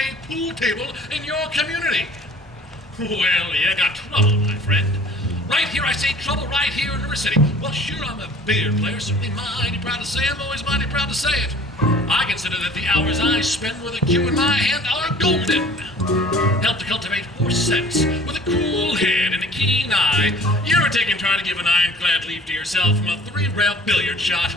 a pool table in your community. Well, you got trouble, my friend. Right here, I say trouble right here in River City. Well, sure, I'm a billiard player, certainly mighty proud to say I'm always mighty proud to say it. I consider that the hours I spend with a cue in my hand are golden. Help to cultivate horse sense with a cool head and a keen eye. You ever taken trying to give an ironclad leap to yourself from a 3-rail billiard shot?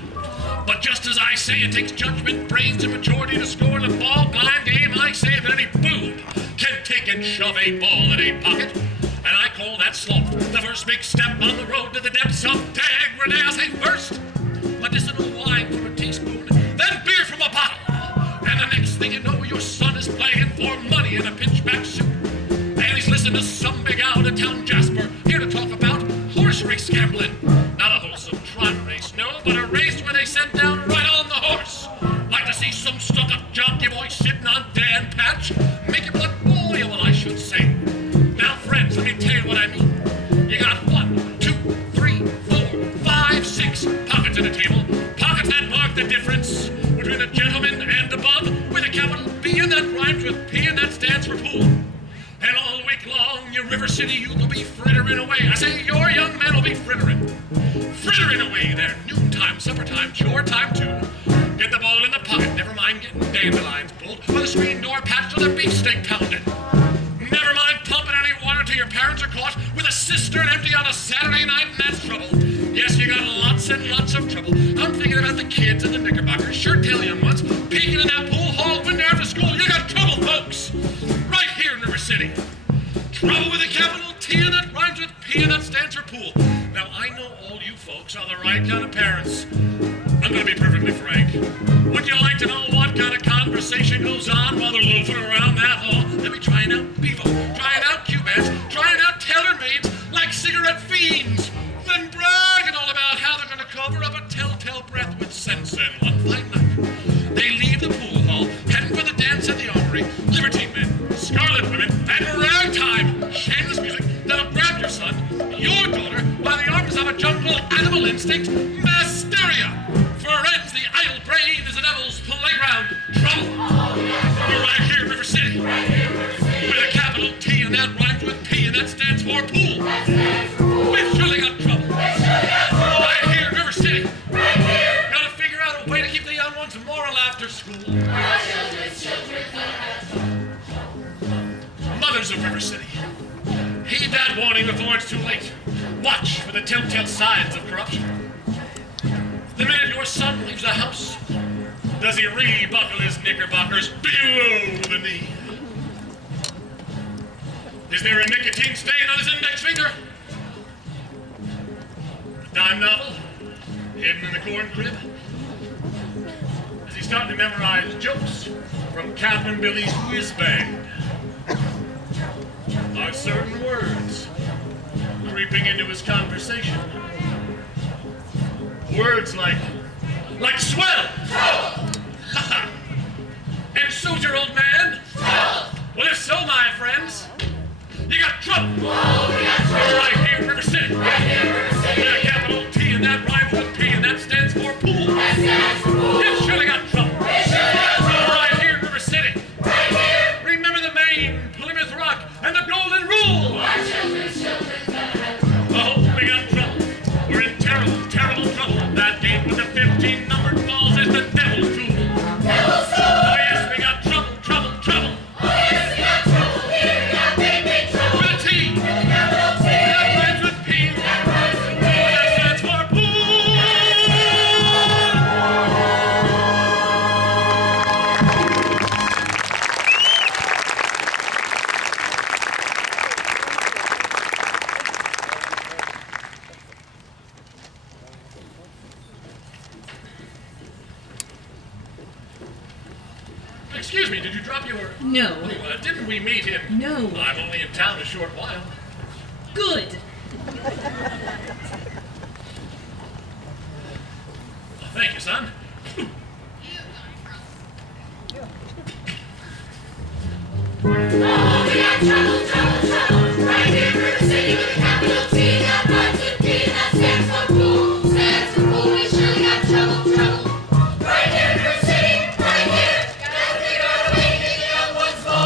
But just as I say it takes judgment, brains, and maturity to score in a ball-blind game, I say that any boob can take and shove a ball in a pocket. And I call that sloth the first big step on the road to the depths of degradation. I say first, medicinal wine from a teaspoon, then beer from a bottle. And the next thing you know, your son is playing for money in a pinchback suit. And he's listening to some big out-of-town Jasper here to talk about horse race gambling. Not a wholesome trot race, no, but a race where they send down right on the horse. Like to see some stuck-up jockey boy sitting on Dan Patch. Make your blood boil, I should say. Now, friends, let me tell you what I mean. You got 1, 2, 3, 4, 5, 6 pockets at a table. Pockets that mark the difference between a gentleman and a bum with a capital B and that rhymes with P and that stands for pool. And all week long, your River City youth will be frittering away. I say your young men will be frittering. Frittering away their noontime, supper time, chore time too. Get the ball in the pocket, never mind getting dandelions pulled, or the screen door patched or the beefsteak pounded. Never mind pumping any water till your parents are caught with a cistern empty on a Saturday night, and that's trouble. Yes, you got lots and lots of trouble. I'm thinking about the kids and the knickerbockers, sure tell young ones, peeking in that pool hall window after school. You got trouble, folks. Right here in River City. Trouble with a capital T and that rhymes with P and that stands for pool. Now, I know all you folks are the right kind of parents. I'm going to be perfectly frank. Would you like to know what kind of conversation goes on while they're loafing around that hall? They'll be trying out Bevo, trying out Cubans, trying out tailor-mades like cigarette fiends, then bragging all about how they're going to cover up a telltale breath with sense. And one fine night, they leave the pool hall, heading for the dance at the armory, libertine men, scarlet women, and ragtime, shameless music that'll grab your son, your daughter, by the arms of a jungle animal instinct, hysteria. For ends, the idle brain is the devil's playground. Trouble. We're right here in River City. With a capital T and that rhymes with P and that stands for pool. We've surely got trouble. Right here in River City. Gotta figure out a way to keep the young ones moral after school. Mothers of River City, heed that warning before it's too late. Watch for the telltale signs of corruption. The minute your son leaves the house, does he rebuckle his knickerbockers below the knee? Is there a nicotine stain on his index finger? A dime novel hidden in the corn crib? Is he starting to memorize jokes from Captain Billy's whiz bang? Are certain words creeping into his conversation? Words like swell. And so's your old man. Well, if so, my friends, you got trouble. Right here in River City. With a capital T and that rhymes with P and that stands for pool. You've surely got trouble. Right here in River City. Remember the Maine, Plymouth Rock, and the Golden Rule. Oh, we got trouble. We're in terrible, terrible trouble. That game with the 15 numbered balls is the devil's tool. Oh yes, we got trouble, trouble, trouble. With a T. That rhymes with P. That stands for pool. Excuse me, did you drop your... No. Oh, didn't we meet in... No. I'm only in town a short while. Good. Thank you, son. Oh, we got trouble, trouble, trouble. Right here in River City with a capital T, that rhymes with P, that stands for pool. Stands for pool, we surely got trouble, trouble. Right here in River City, right here. Gotta figure out a way to make the young ones more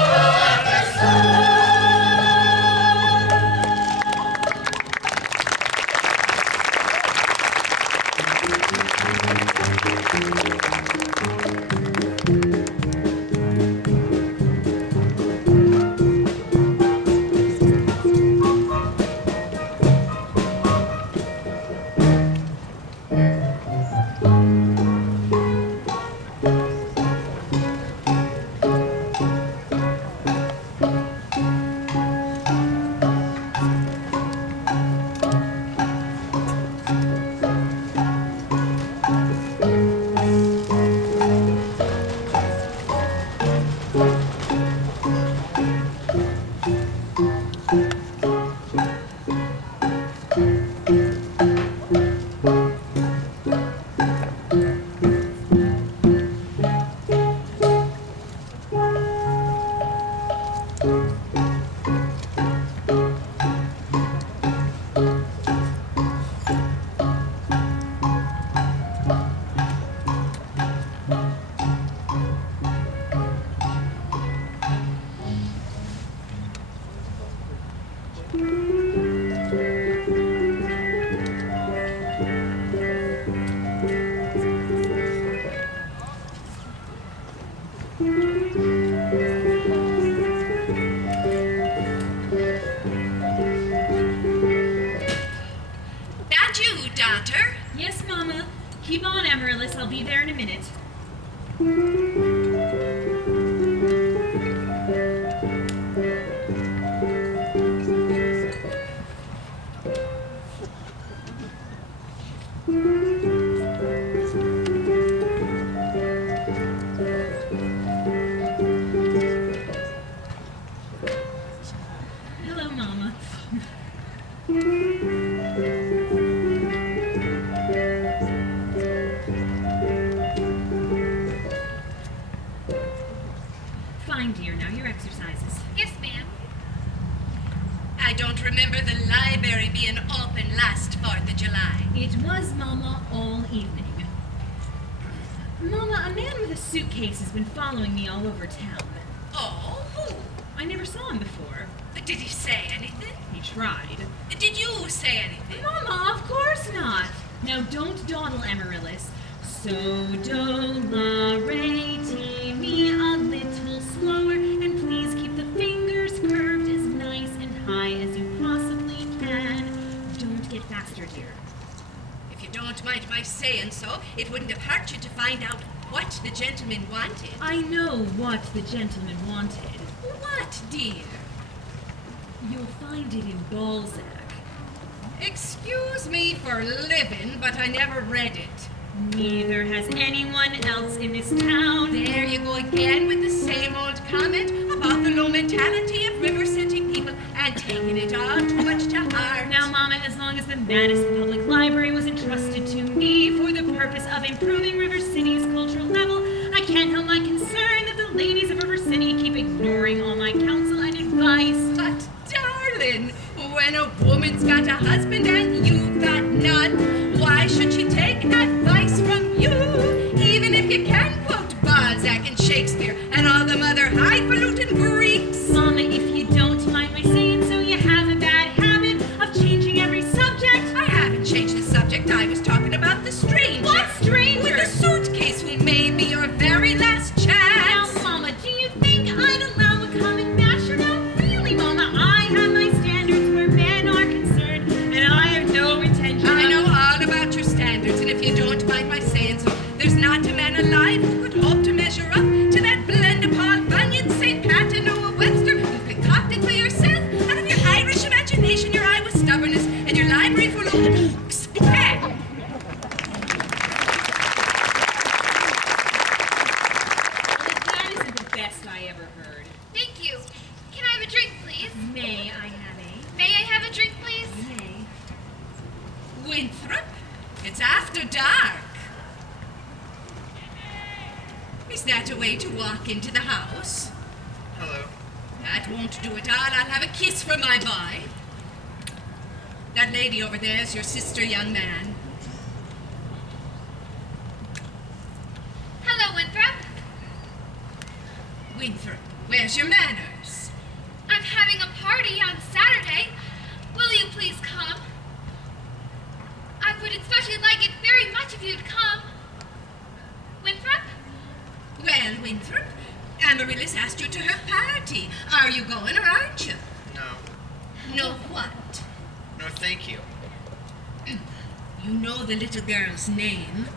Fine, dear. Now your exercises. Yes, ma'am. I don't remember the library being open last 4th of July. It was, Mama, all evening. Mama, a man with a suitcase has been following me all over town. Oh, who? I never saw him before. Did he say anything? He tried. Did you say anything? Mama, of course not. Now don't dawdle, Amaryllis. So do la re ti me a little slower, and please keep the fingers curved as nice and high as you possibly can. Don't get faster, dear. If you don't mind my saying so, it wouldn't have hurt you to find out what the gentleman wanted. I know what the gentleman wanted. What, dear? You'll find it in Balzac. Excuse me for living, but I never read it. Neither has anyone else in this town. There you go again with the same old comment about the low mentality of River City people and taking it all too much to heart. Now, Mama, as long as the Madison Public Library was entrusted to me for the purpose of improving River City's cultural level, I can't help my concern that the ladies of River City keep ignoring all my counsel and advice. But, darling, when a woman's got a husband and you've got none, why should she take advice from you? Even if you can quote Balzac and Shakespeare and all them other highfalutin Greeks. Mama, if you don't mind my saying so, you have a bad habit of changing every subject. I haven't changed the subject. I was talking about the stranger. What stranger? With the suitcase who may be your very last chance. Now, Mama, do you think I'd allow a common basher? No, really, Mama, I have my standards where men are concerned, and I have no intention I know all about your standards, and if you don't mind my saying so, there's not a man alive who could hope to measure up to that blend of Paul Bunyan, St. Pat, and Noah Webster you've concocted for yourself out of your Irish imagination, your Iowa stubbornness, and your library full of books. Hey! Well, that isn't the best I ever heard. Thank you. Can I have a drink, please? May I have a? May I have a drink, please? May. Winthrop, it's after dark. Is that a way to walk into the house? Hello. That won't do it all. I'll have a kiss from my boy. That lady over there is your sister, young man. Hello, Winthrop. Winthrop, where's your manners? I'm having a party on Saturday. Will you please come? I would especially like it very much if you'd come. Winthrop? Well, Winthrop, Amaryllis asked you to her party. Are you going or aren't you? No. No what? No, thank you. You know the little girl's name.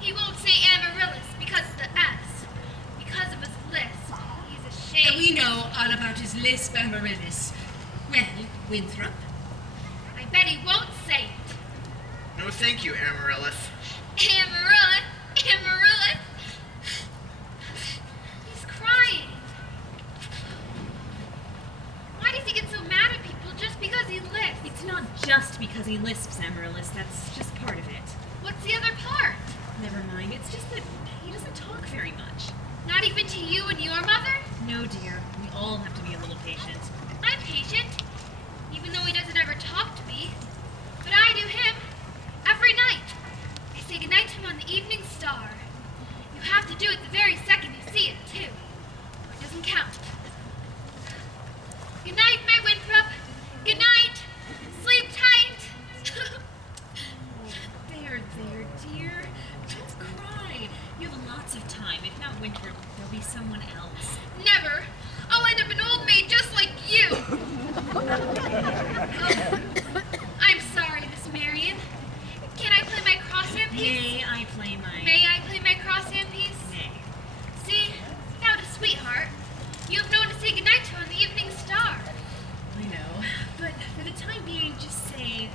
He won't say Amaryllis because of the S. Because of his lisp. He's ashamed. We know all about his lisp, Amaryllis. Well, Winthrop, I bet he won't say it. No, thank you, Amaryllis. Amaryllis! Amaryllis! He's crying. Why does he get so mad at people just because he lisps? It's not just because he lisps, Amaryllis. That's just part of it. What's the other part? Never mind. It's just that he doesn't talk very much. Not even to you and your mother? No, dear. We all have to be a little patient. I'm patient, even though he doesn't ever talk to me. But I do him. Every night. I say goodnight to him on the evening star. You have to do it the very second you see it, too. Or it doesn't count. Good night, my Winthrop. Good night. Sleep tight. There, dear. Don't cry. You have lots of time. If not Winthrop, there'll be someone else. Never. I'll end up an old maid just like you. Oh, I'm sorry, Miss Marion. Can I play my crosshand piece? May I play my... May I play my crosshand piece? May. See? Now to sweetheart. You have no one to say goodnight to on the evening star. I know. But for the time being, just say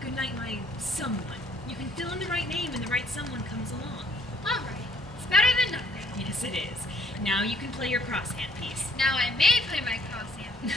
goodnight, my someone. You can fill in the right name and the right someone comes along. All right. It's better than nothing. Yes, it is. Now you can play your crosshand piece. Now I may play my crosshand.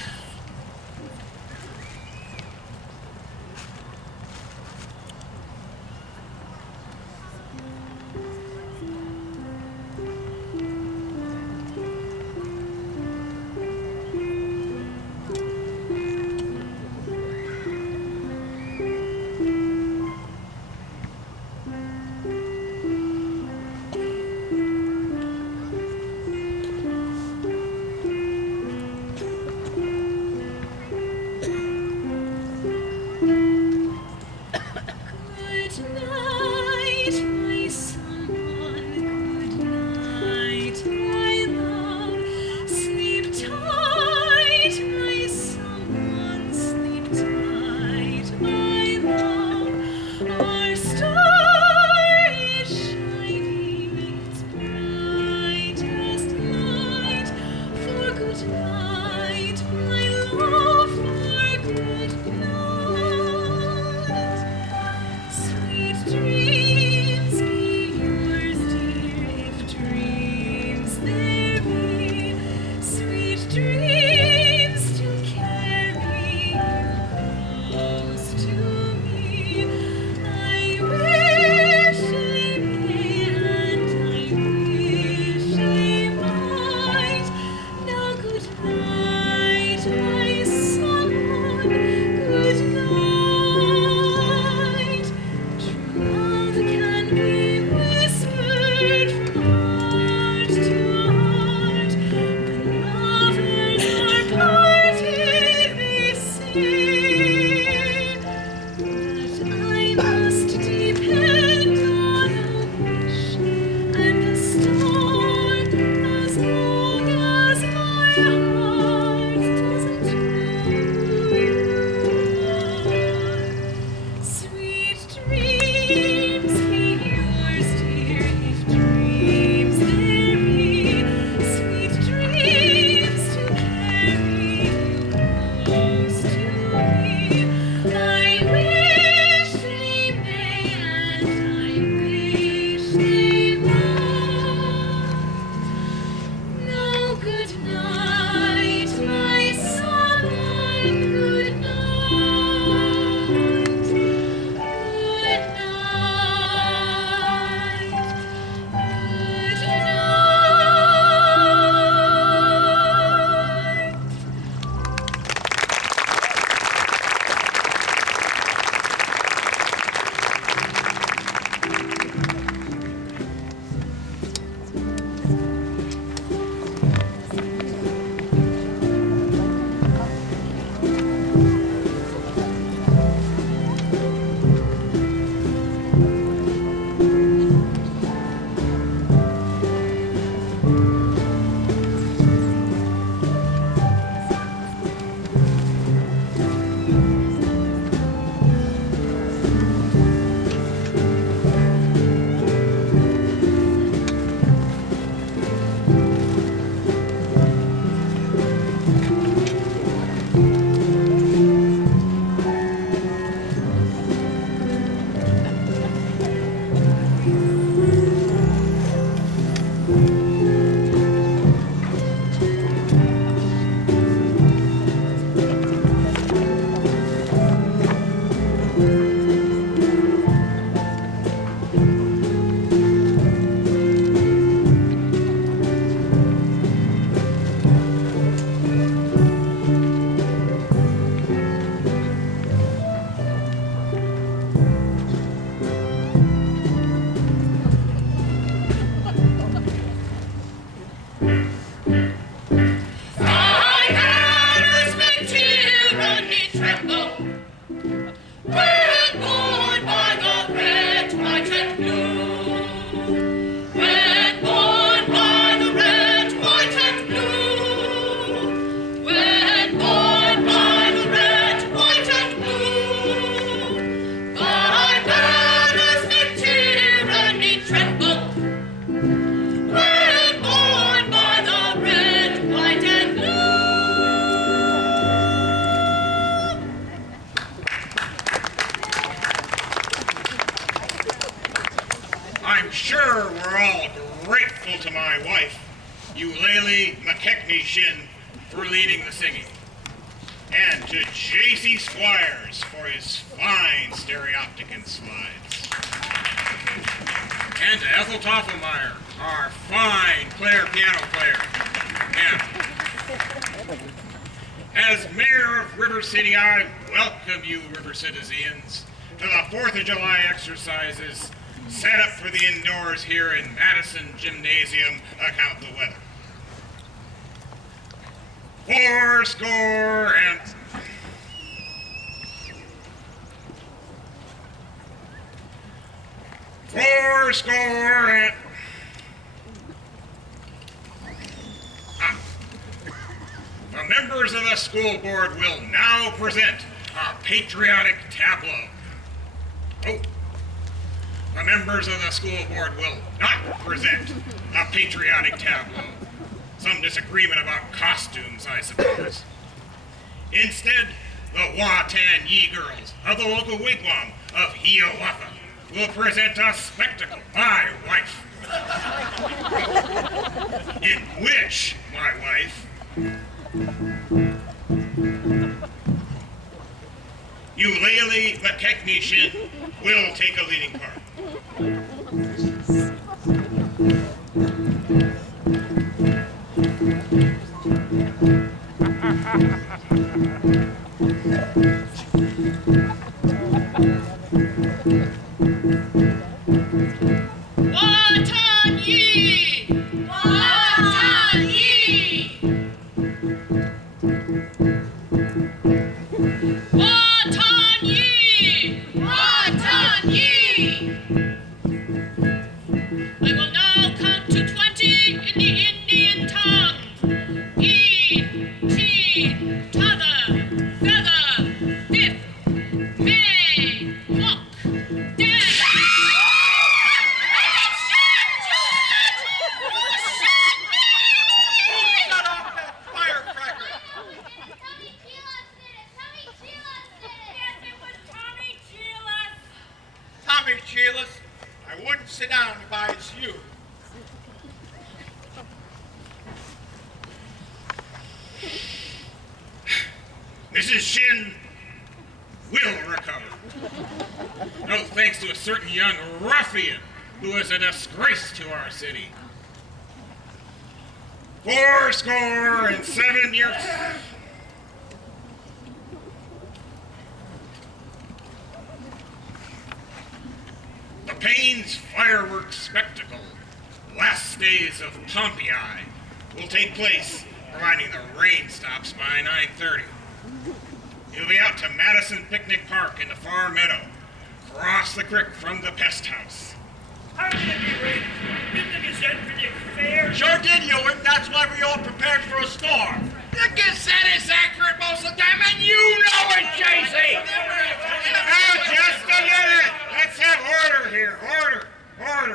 Laylee McKechnie Shin for leading the singing. And to J.C. Squires for his fine stereopticon slides. And to Ethel Toffelmeyer, our fine piano player. And as mayor of River City, I welcome you, River citizens, to the 4th of July exercises set up for the indoors here in Madison Gymnasium, account the weather. 4 and... The members of the school board will now present our patriotic tableau. Oh, the members of the school board will not present a patriotic tableau. Some disagreement about costumes, I suppose. Instead, the Watan Yi girls of the local wigwam of Hiawatha will present a spectacle, my wife. In which my wife, Laylee McKechnie Shin, will take a leading part. Watan Yi! Watan Yi! Watan Yi! Watan Yi! I will now count to 20 in the Indian tongue. E, T, t'other, feather, fifth, may, walk, dance. Tommy Cheeless, I wouldn't sit down if I was you. Mrs. Shin will recover. No thanks to a certain young ruffian who is a disgrace to our city. 87 years. The Payne's fireworks spectacle, last days of Pompeii, will take place, providing the rain stops by 9:30. You'll be out to Madison Picnic Park in the far meadow, across the creek from the pest house. How can it be ready? Didn't the Gazette predict fair? Sure did, Ewing. That's why we all prepared for a storm. The Gazette is accurate most of the time, and you know it, J.C. Now, just a minute. Let's have order here. Order. Well,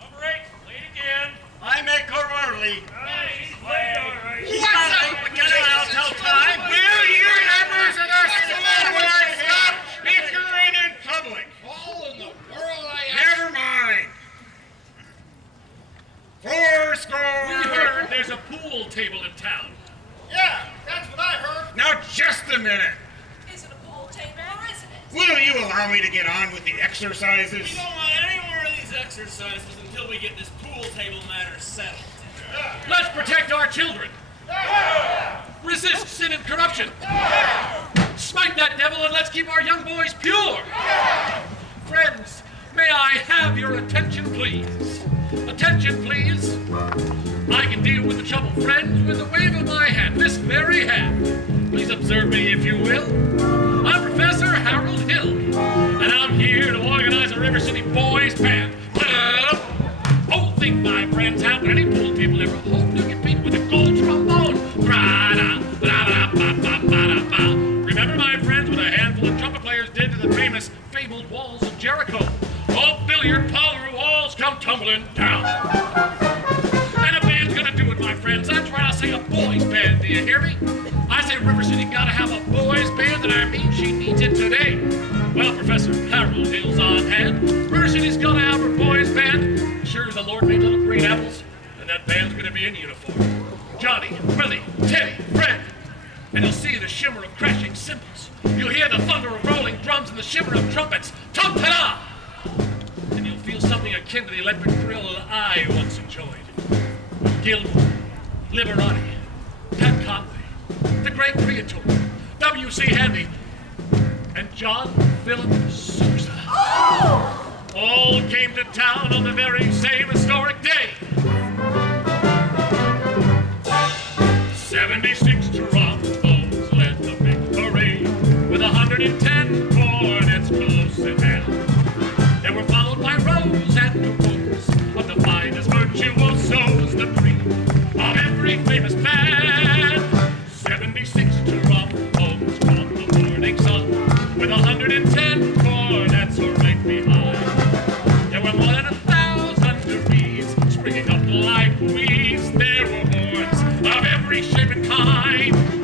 number 8, late again. I make her early. She's late, all right. What's up? I'll tell time. Will you members of the school board stop bickering in public? All in the world Never mind. 4 We heard there's a pool table in town. Yeah, that's what I heard. Now, just a minute. Is it a pool table or isn't it? Will you allow me to get on with the exercises? We don't want any more of these exercises until we get this pool table matter settled. Let's protect our children. Resist sin and corruption. Smite that devil and let's keep our young boys pure. Friends, may I have your attention, please? Attention, please. I can deal with the trouble, friends, with a wave of my hand, this very hand. Please observe me, if you will. I'm Professor Harold Hill, and I'm here to organize a River City Boys Band. Oh, think my friends, how could any pool table ever hope to compete with a gold trombone? Remember, my friends, what a handful of trumpet players did to the famous, fabled walls of Jericho? All billiard parlor walls come tumbling down. And a band's gonna do it, my friends. That's right, I say a boys band, do you hear me? I say River City gotta have a boys band, and I mean she needs it today. Well, Professor Harold Hill's on hand. River City's gonna have her boys band. Sure as and that band's gonna be in uniform. Johnny, Willie, Teddy, Fred. And you'll see the shimmer of crashing cymbals. You'll hear the thunder of rolling drums and the shimmer of trumpets. Tum-ta-da! And you'll feel something akin to the electric thrill I once enjoyed. Gilmore, Liberati, Pat Conway, the great Creator, W.C. Handy, and John Philip Sousa. All came to town on the very same historic day. 76 trombones led the big parade, with 110 cornets close at hand. They were followed by rows and rows of the finest virtuosos, the cream of every famous band. 76 trombones caught the morning sun, with 110 cornets right behind. There were more than 1,000 reeds springing up like weeds. There were horns of every shape and kind.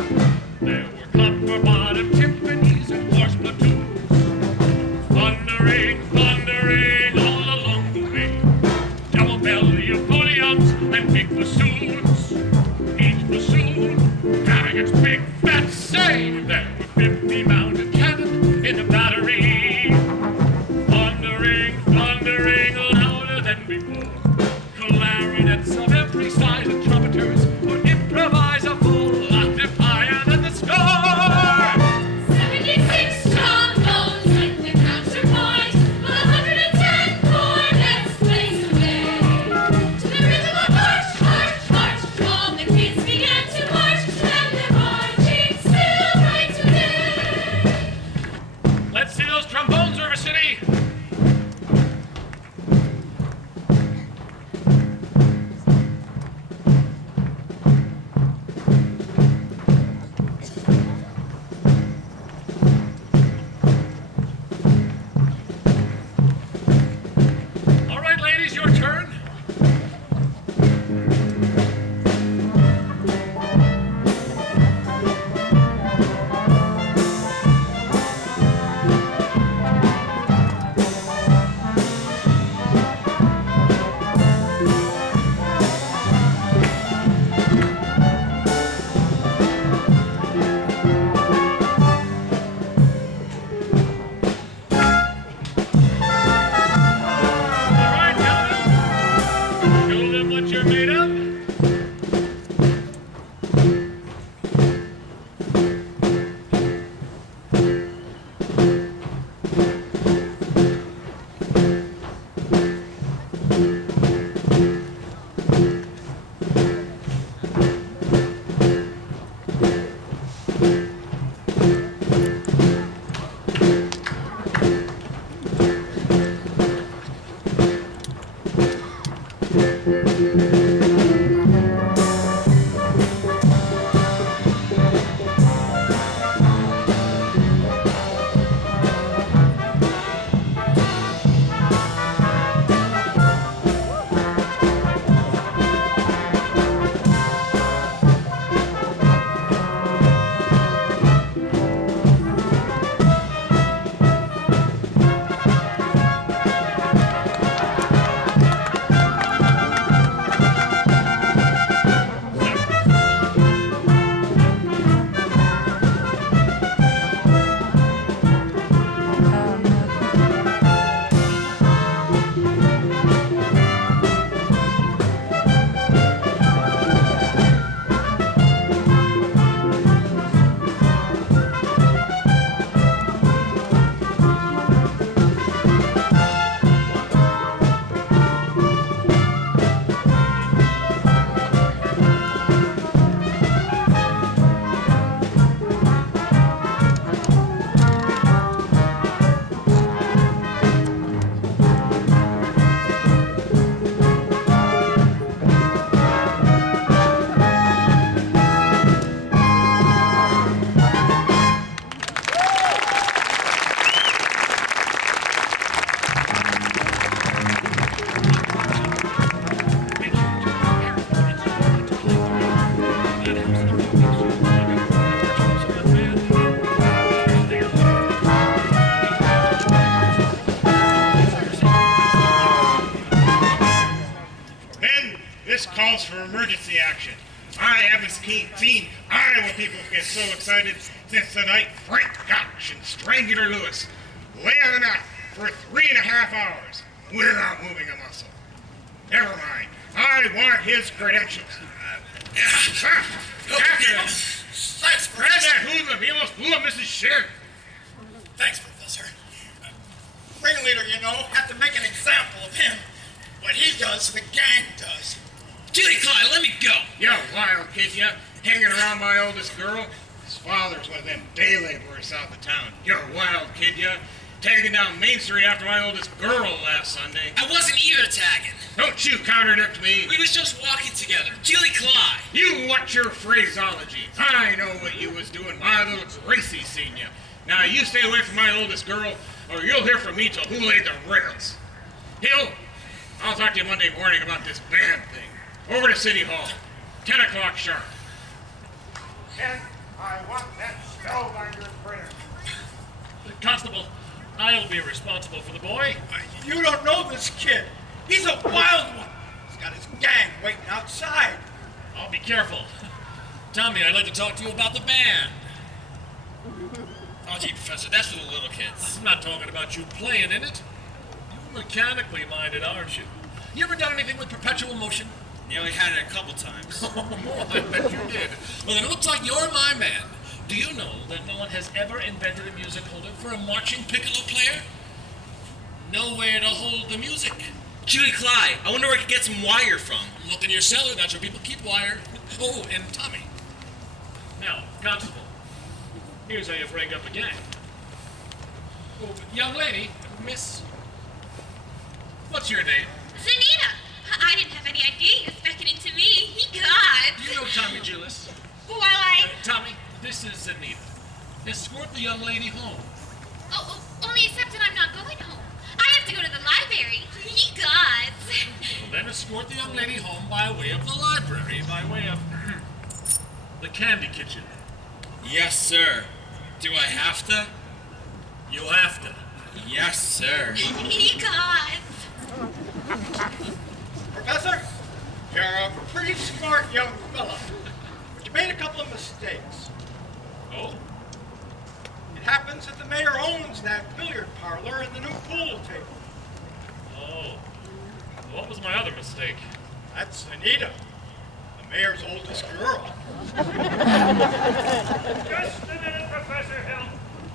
emergency action. I haven't seen Iowa people get so excited since the night Frank Gotch and Strangler Lewis lay on the mat for 3.5 hours without moving a muscle. Never mind. I want his credentials. Captain! Thanks, Grab Professor. that hoodlum. He almost blew up Mrs. Shin. Thanks, Professor. Ringleader, you know, have to make an example of him. What he does, the gang does. Julie Clyde, let me go. You wild kid, you hanging around my oldest girl. His father's one of them day laborers south of town. You're a wild kid, you tagging down Main Street after my oldest girl last Sunday. I wasn't either tagging. Don't you contradict me. We was just walking together. Julie Clyde. You watch your phraseology. I know what you was doing. My little Gracie seen you. Now you stay away from my oldest girl, or you'll hear from me till who laid the rails. Hill, I'll talk to you Monday morning about this band thing. Over to City Hall. 10 o'clock sharp. And I want that spellbinder printer. Constable, I'll be responsible for the boy. You don't know this kid. He's a wild one. He's got his gang waiting outside. I'll be careful. Tommy, I'd like to talk to you about the band. Oh, gee, Professor, that's for the little kids. I'm not talking about you playing in it. You're mechanically minded, aren't you? You ever done anything with perpetual motion? You only had it a couple times. Oh, I bet you did. Well, then it looks like you're my man. Do you know that no one has ever invented a music holder for a marching piccolo player? Nowhere to hold the music. Julie Clyde, I wonder where I could get some wire from. Look in your cellar, that's where people keep wire. Oh, and Tommy. Now, Constable, here's how you break up a gang. Oh, young lady, miss, what's your name? Zanita! I didn't have any idea you was beckoning to me. God! Do you know Tommy Gillis? Well, I... Tommy, this is Anita. Escort the young lady home. Oh, only except that I'm not going home. I have to go to the library. Ye gods! Well, then escort the young lady home by way of the library, by way of the candy kitchen. Yes, sir. Do I have to? You have to. Yes, sir. Ye gods! Professor, you're a pretty smart young fella, but you made a couple of mistakes. Oh? It happens that the mayor owns that billiard parlor and the new pool table. Oh. What was my other mistake? That's Anita, the mayor's oldest girl. Just a minute, Professor Hill.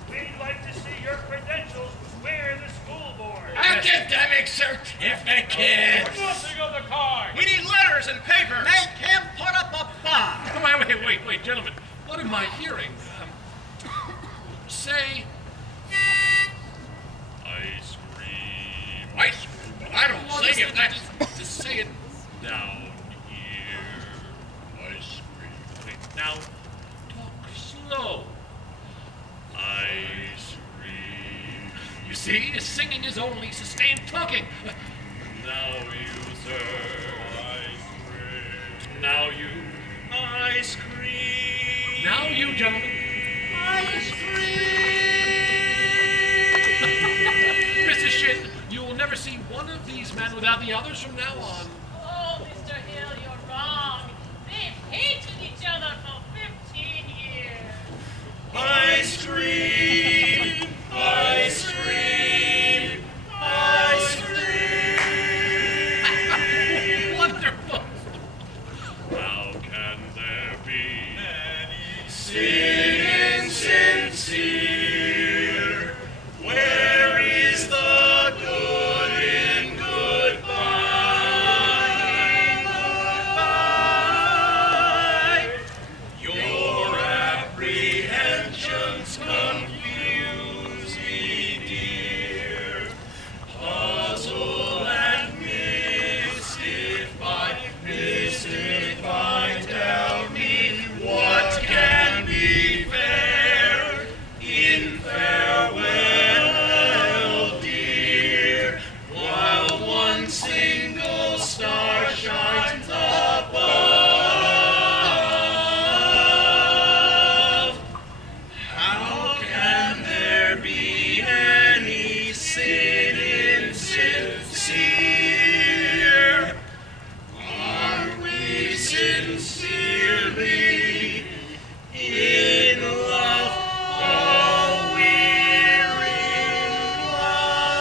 We'd like to see your credentials. We're the school board. Academic certificate! Nothing of the kind. We need letters and papers. Make him put up a bond. Wait, gentlemen. What am I hearing? Say... Ice cream. Ice cream? I don't sing it. Just say it down here. Ice cream. Wait, now, talk slow. Ice cream. You see, singing is only sustained talking. Now you, sir. Ice cream. Now you. Ice cream. Now you, gentlemen. Ice cream. Mrs. Shin, you will never see one of these men without the others from now on. Oh, Mr. Hill, you're wrong. They've hated each other for 15 years. Ice cream. Ice cream. Ice cream. Wonderful. How can there be sin sincere? Where is the good in goodbye? Goodbye. Your apprehensions confuse me, dear. Puzzle and mystify, tell me what can be sincerely in love, oh, we're in love.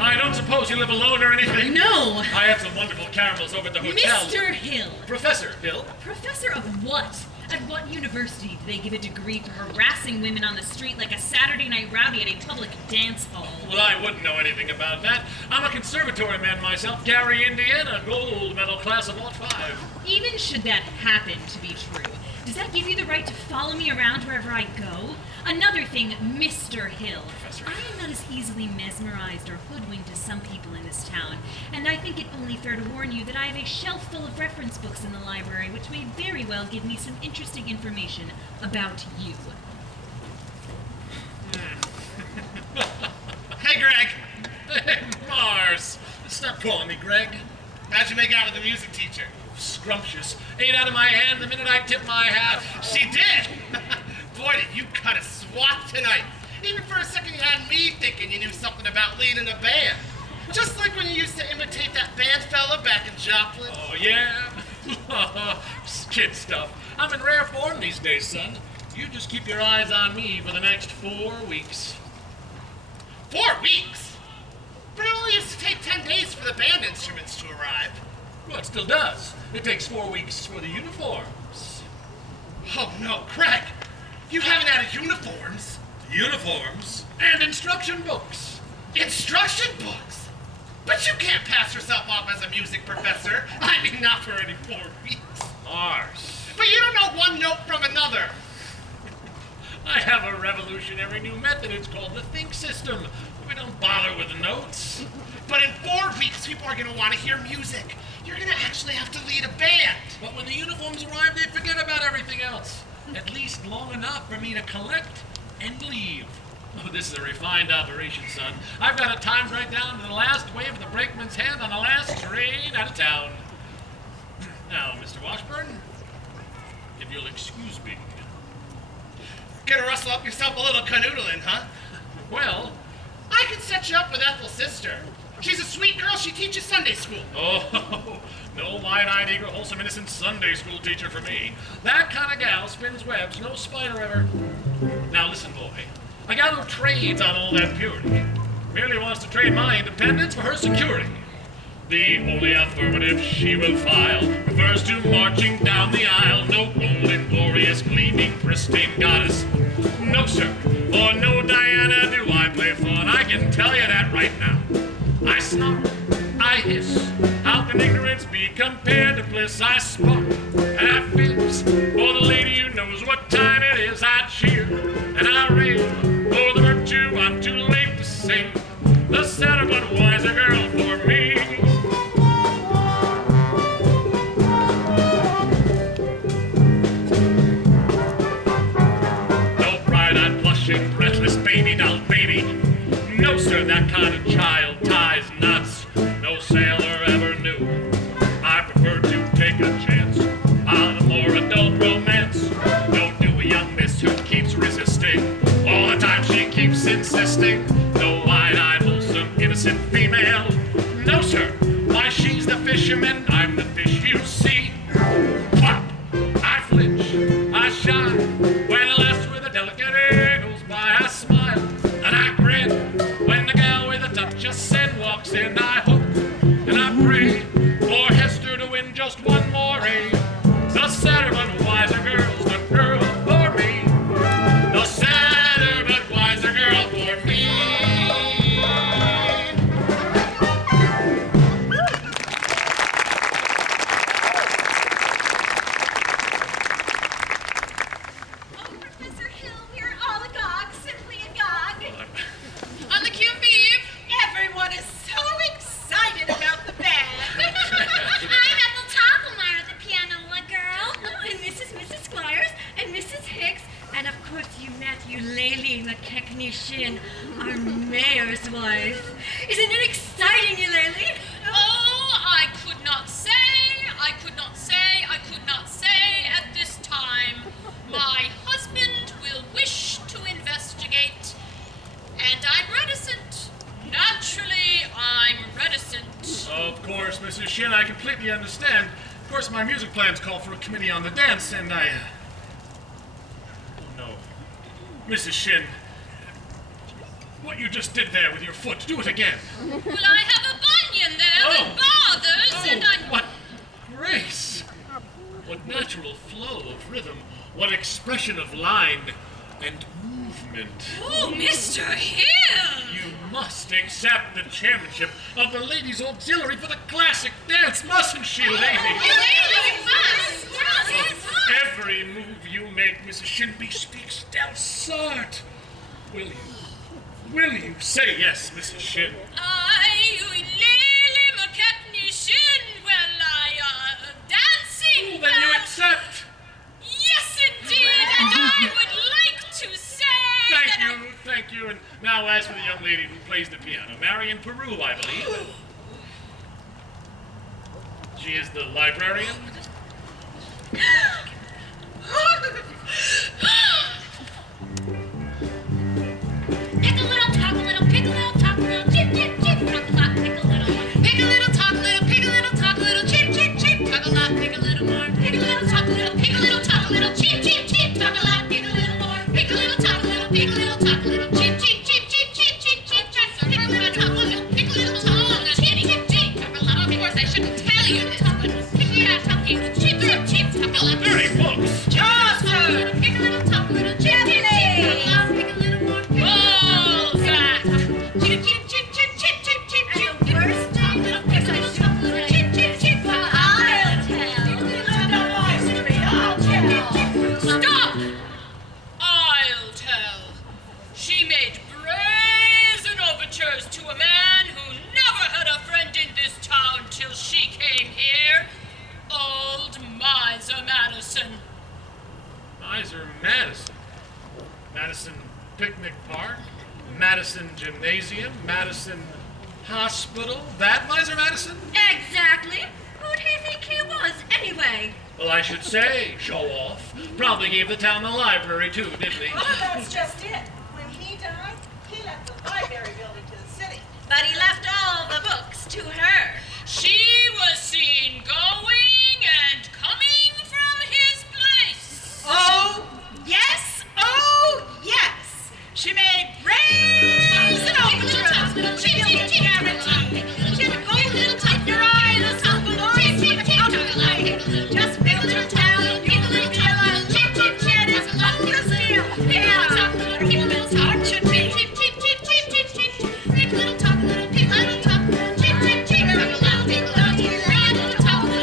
I don't suppose you live alone or anything? No! I have some wonderful caramels over at the hotel. Mr. Hill! Professor Hill? Professor of what? At what university do they give a degree for harassing women on the street like a Saturday night rowdy at a public dance hall? Well, I wouldn't know anything about that. I'm a conservatory man myself, Gary, Indiana, gold medal class of 05. Even should that happen to be true, does that give you the right to follow me around wherever I go? Another thing, Mr. Hill. Professor. I am not as easily mesmerized or hoodwinked as some people in this town, and I think it only fair to warn you that I have a shelf full of reference books in the library which may very well give me some interesting information about you. Hey, Greg. Hey, Mars. Stop calling me Greg. How'd you make out with the music teacher? Scrumptious. Ate out of my hand the minute I tipped my hat. She did. Boy, did you cut a swap tonight. Even for a second you had me thinking you knew something about leading a band. Just like when you used to imitate that band fella back in Joplin. Oh, yeah? Kid stuff. I'm in rare form these days, son. You just keep your eyes on me for the next 4 weeks. 4 weeks? But it only used to take 10 days for the band instruments to arrive. Well, it still does. It takes 4 weeks for the uniforms. Oh no, Greg! You haven't added uniforms. Uniforms? And instruction books. Instruction books? But you can't pass yourself off as a music professor. I mean, not for any 4 weeks. Mars. But you don't know one note from another. I have a revolutionary new method. It's called the think system. We don't bother with the notes. But in 4 weeks, people are gonna want to hear music. You're gonna actually have to lead a band. But when the uniforms arrive, they forget about everything else. At least long enough for me to collect and leave. Oh, this is a refined operation, son. I've got it timed right down to the last wave of the brakeman's hand on the last train out of town. Now, Mr. Washburn, if you'll excuse me. Gonna rustle up yourself a little canoodling, huh? Well, I can set you up with Ethel's sister. She's a sweet girl. She teaches Sunday school. oh, no wide-eyed, eager, wholesome, innocent Sunday school teacher for me. That kind of gal spins webs no spider ever. Now listen, boy. A gal who trades on all that purity merely wants to trade my independence for her security. The only affirmative she will file refers to marching down the aisle. No golden, glorious, gleaming, pristine goddess. No, sir. For no Diana do I play fun. I can tell you that right now. I snarl, I hiss. How can ignorance be compared to bliss? I spark and I fizz. For the lady who knows what time it is, I cheer and I rail. For the virtue I'm too late to save. The sadder but wiser girl for me. No bright-eyed, blushing, breathless baby doll baby. No, sir, that kind of child ties nuts. No sailor ever knew. I prefer to take a chance on a more adult romance. No dewy young miss who keeps resisting. All the time she keeps insisting. No wide-eyed, wholesome, innocent female. No, sir, why she's the fisherman, I'm the fish you see. Pop, I flinch, I shine. When a lass with a delicate ear goes by, I smile and I grin. When the gal with a touch of sin walks in, I hope and I pray for Hester to win just one more race. The sadder but wiser girl's the girl for me. The sadder but wiser girl for me. Oh, Professor Hill, we're all agog, simply agog. On the Q Beeve, everyone is so excited about the band. I'm Ethel Toppelmeyer, the pianola girl. And this is Mrs. Squires and Mrs. Hicks. And of course you met Eulalie, the technician, our mayor's wife. Isn't it exciting, Eulalie? Oh, I could not say at this time. My husband will wish to investigate, and I'm reticent. Naturally, I'm reticent. Of course, Mrs. Shin, I completely understand. Of course, my music plans call for a committee on the dance, and I... Oh, no. Mrs. Shin, what you just did there with your foot, do it again. Well, I have a bunion there that bothers, and I... What grace! What natural flow of rhythm, what expression of line and movement. Oh, Mr. Hill! You must accept the chairmanship of the Ladies' Auxiliary for the classic dance, mustn't she, lady? You must. Yes. Every move you make, Mrs. Shinby, speaks Delsart. Will you say yes, Mrs. Shin? I, Lily McKechnie Shin, dancing. Then you accept. Yes, indeed, and I would like to say Thank you. And now as for the young lady who plays the piano, Marion Peru, I believe. She is the librarian. Pick a little, talk a little, pick a little, talk a little, chip, chip, chip, talk a lot, pick a little more. Pick a little, talk a little, pick a little, talk a little, chip, chip, chip, talk a lot, pick a little more. Pick a little, talk a little, pick a little, talk a little, chip, chip, chip, talk a lot, pick a little more. Pick a little, talk a little, pick a little, talk a little, chip, chip, chip, chip, chip, chip, chip, chip. Pick a little, talk a little, pick a little, talk a little, chip, chip, chip, talk a lot. Of course, I shouldn't tell you this, but pick a little, talk a little, chip, chip, chip, talk a lot. Very close. Chaucer! Pick a little, talk a little, chip, chip, chip, talk a lot, pick a little more. Balzac. Chip, chip, chip, chip, chip, chip, chip, chip. And the worst time is because I shook a little, chip, chip, chip, well, I'll tell. No, I'll tell. Stop! I'll tell. She made brazen overtures to a man who never had a friend in this town till she came here. Old Miser Madison. Miser Madison. Madison Picnic Park. Madison Gymnasium. Madison Hospital. That Miser Madison? Exactly. Who'd he think he was, anyway? Well, I should say, show off. Probably gave the town the library, too, didn't he? Well, that's just it. When he died, he left the library building to the city. But he left all the books to her. She was seen going and coming from his place. Oh, yes. Oh, yes. She made brazen overtures. She built a guarantee. She would go a little tight your eyes and some glory out of light. Just build a town, you will realize chip, chip, chip is under steel. Yeah, keep a little heart should be. Chip, chip, chip, chip, chip, chip. Pick a little talk, little pick a little talk, little chip, chip, chip. Pick a little, pick a little, pick a little talk, little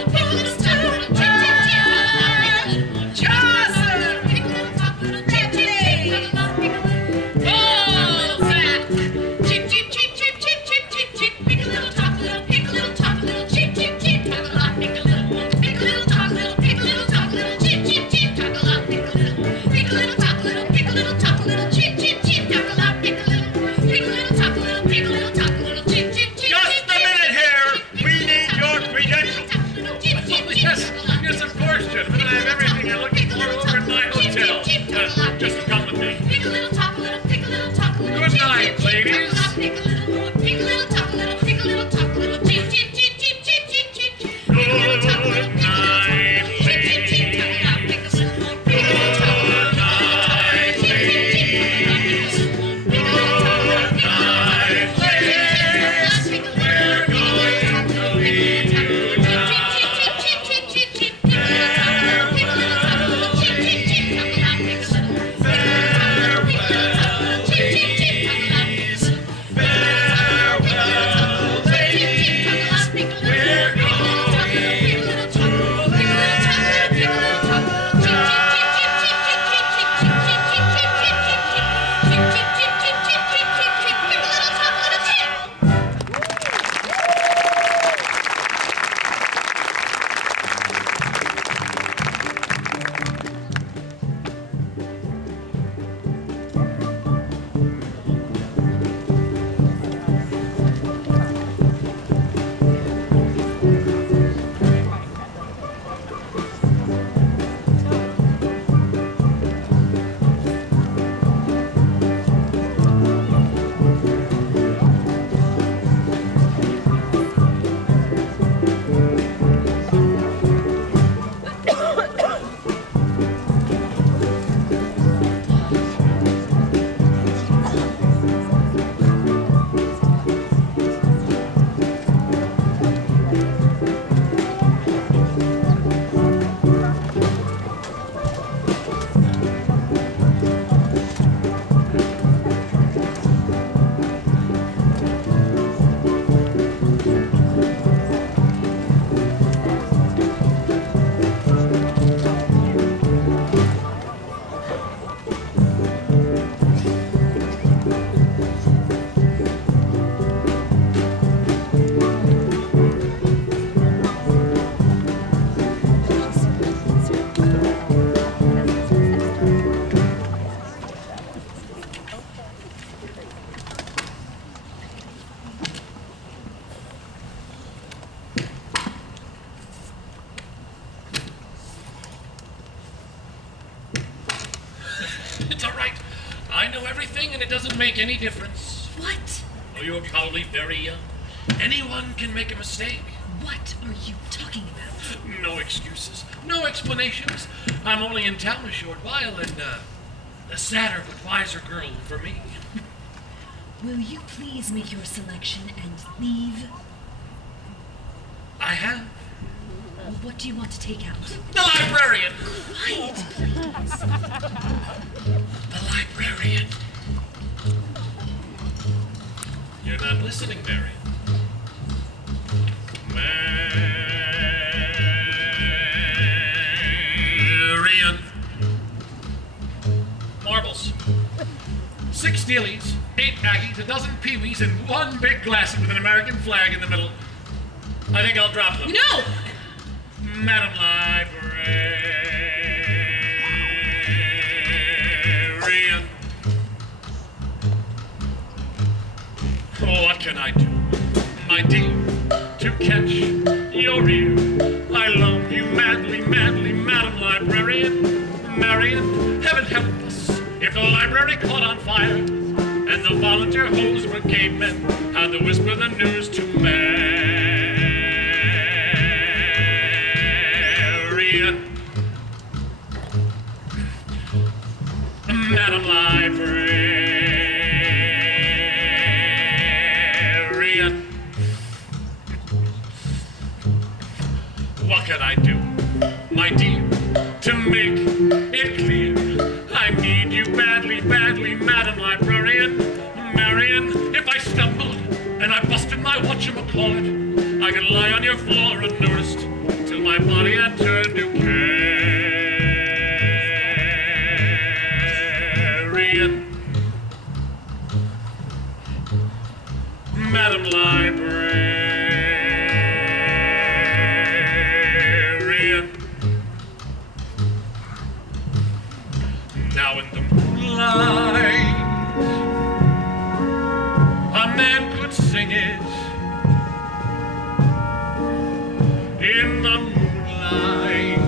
I know everything and it doesn't make any difference. What? Oh, you're probably very young. Anyone can make a mistake. What are you talking about? No excuses, no explanations. I'm only in town a short while and, a sadder but wiser girl for me. Will you please make your selection and leave? I have. Well, what do you want to take out? The librarian! Quiet, please. The librarian. You're not listening, Marion. Marion. Marbles. 6 Steelies, 8 Aggies, a dozen Pee-wees, and 1 big glass with an American flag in the middle. I think I'll drop them. No! Madam Librarian. Oh, what can I do, my dear, to catch your ear? I love you madly, madly, Madam Librarian. Marion, heaven help us if the library caught on fire and the volunteer hose brigade men had to whisper the news to Marion. Madam Librarian. What can I do, my dear, to make it clear? I need you badly, badly, Madam Librarian. Marion, if I stumbled and I busted my whatchamacallit, I could lie on your floor unnoticed till my body had turned to carrion. Madam Librarian. Now in the moonlight, a man could sing it. In the moonlight,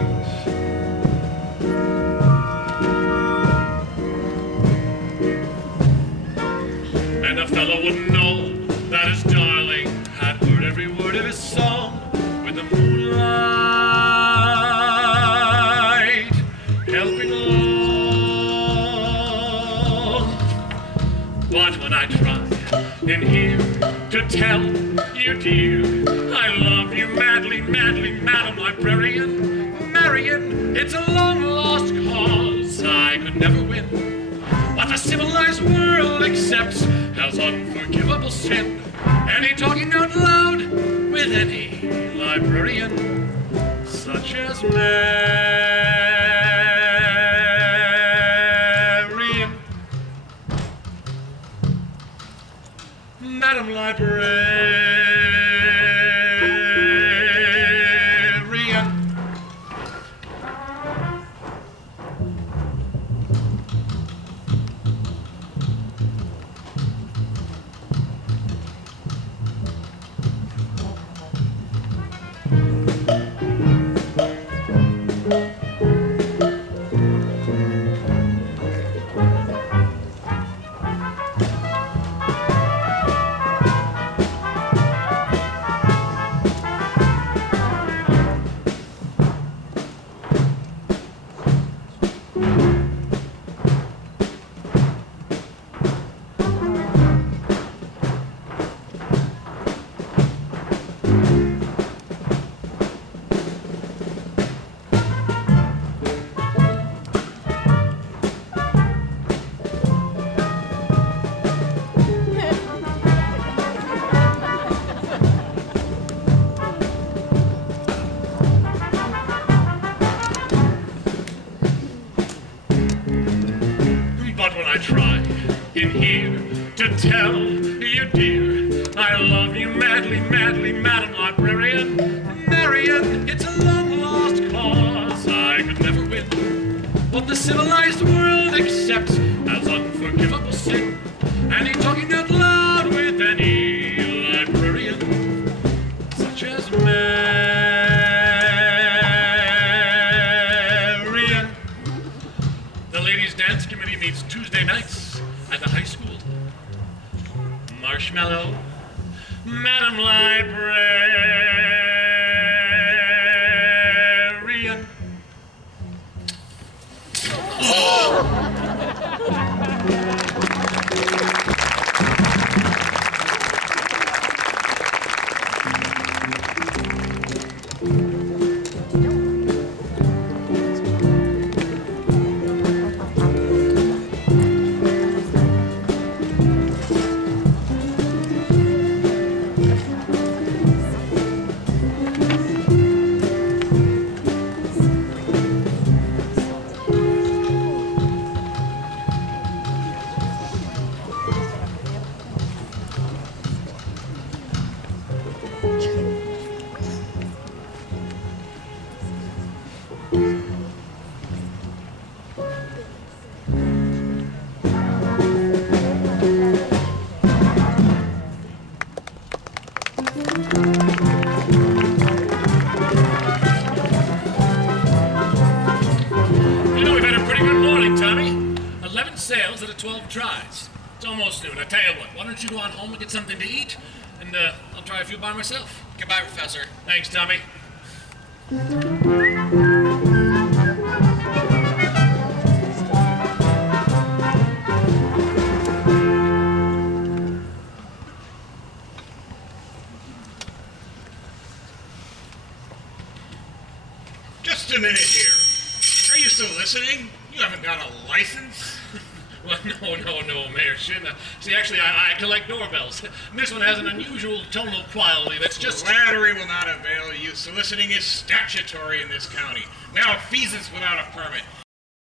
and a fellow would know that his darling had heard every word of his song with the moonlight helping along. But when I try in here to tell you, dear, I love you madly, madly, Madam Librarian. Marion, it's a long-lost cause I could never win. What the civilized world accepts as unforgivable sin. Any talking out loud with any librarian, such as Marion. Madam Librarian. But when I try in here to tell you, dear, I love you madly, madly, Madam Librarian. Marion, it's a long-lost cause I could never win. What the civilized world accepts as unforgivable sin. Any talking out loud with any librarian, such as Marion. The ladies' dance committee meets Tuesday nights marshmallow. Madam Librarian. You know, we've had a pretty good morning, Tommy. 11 sales out of 12 tries. It's almost noon. I tell you what, why don't you go on home and get something to eat, and I'll try a few by myself. Goodbye, Professor. Thanks, Tommy. Just a minute here. Are you still listening? You haven't got a license? Well, no, Mayor Shin. See, actually, I collect doorbells. And this one has an unusual tonal quality that's just... Flattery will not avail you. Soliciting is statutory in this county. Malfeasance without a permit.